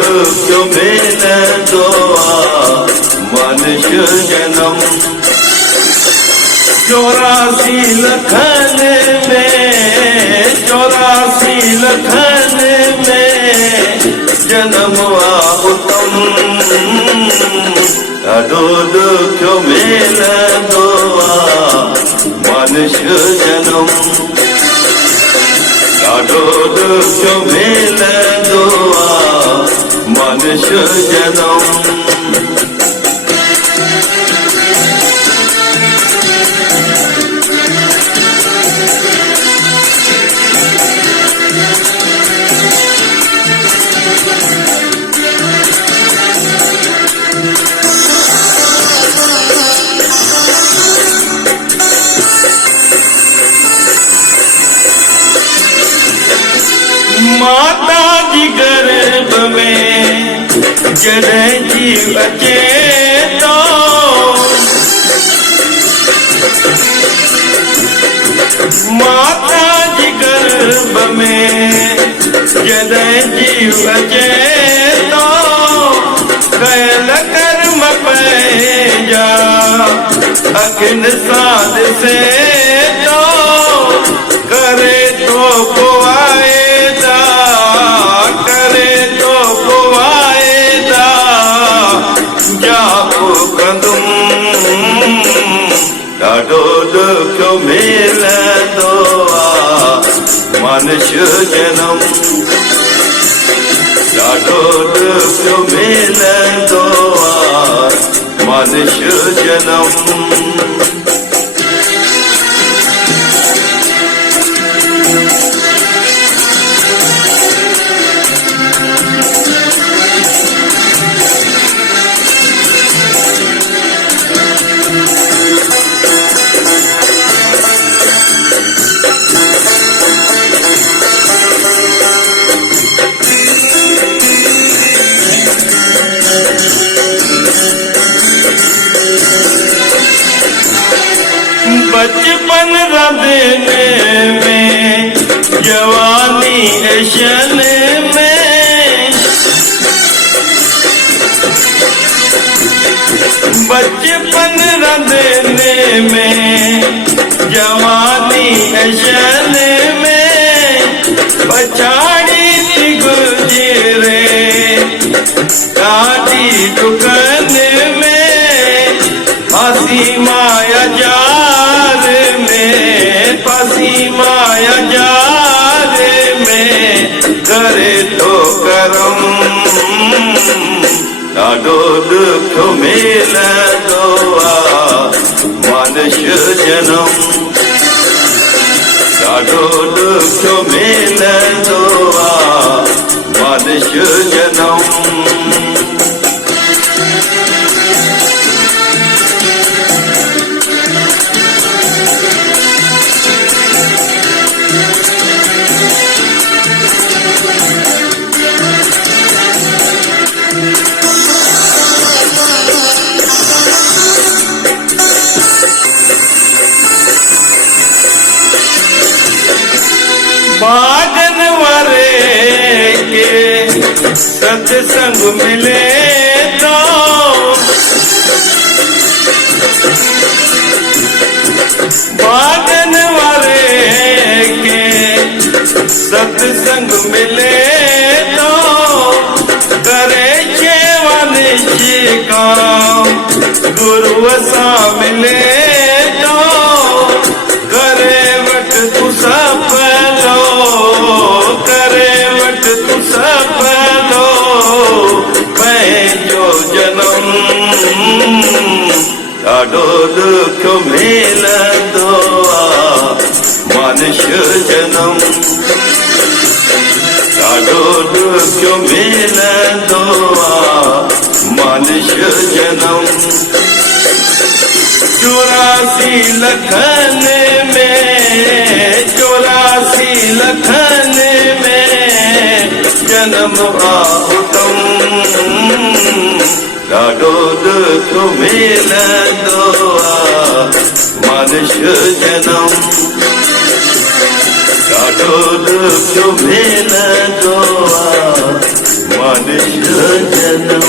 ॾुखियो मिलंदो आहे मनुष्य जनम 84 लखनि में 84 लखनि में जनम आहे उत्तम ॾाढो ॾुखियो मिलंदो आहे मनुष्य जनम ॾाढो ॾुखियो मिलंदो आहे मनुष्य जनम माता जी गर्भ में जॾहिं जीव अचे थो माता जी गर्भ में जॾहिं जीव अचे थो कयल कर्म पंहिंजा अखियुनि सां ॾिसे थो करे थो पोइ ॾाढो ॾुखियो मिलंदो आहे मनुष्य जनम ॾाढो ॾुखियो मिलंदो आहे मनुष्य जनम बचपन रंधने में जवानी ऐशन में बचपन रंधने में जवानी ऐशन में पछाड़ी थी गुजरे ॾाढी दुखन में फांसी माया फांसी माया जाल में करे थो करम ॾाढो ॾुखियो मिलंदो आहे मनुष्य जनम ॾाढो ॾुखियो मिलंदो आहे मनुष्य जनम भागन वारे के सत्संग मिले तो भागन वारे के सत्संग मिले तो करे सेवा निष्काम गुरु सां मिले तो करे वट तू सफलो करे वट तू सफलो पंहिंजो जनम ॾाढो ॾुखियो मिलंदो आहे मनुष्य जनम ॾाढो ॾुखियो मिलंदो आहे मनुष्य जनम 84 लखनि में 84 लखनि में जनम आहे उत्तम ॾाढो ॾुखियो मिलंदो आहे मनुष्य जनम ॾाढो ॾुखियो मिलंदो आहे जन्म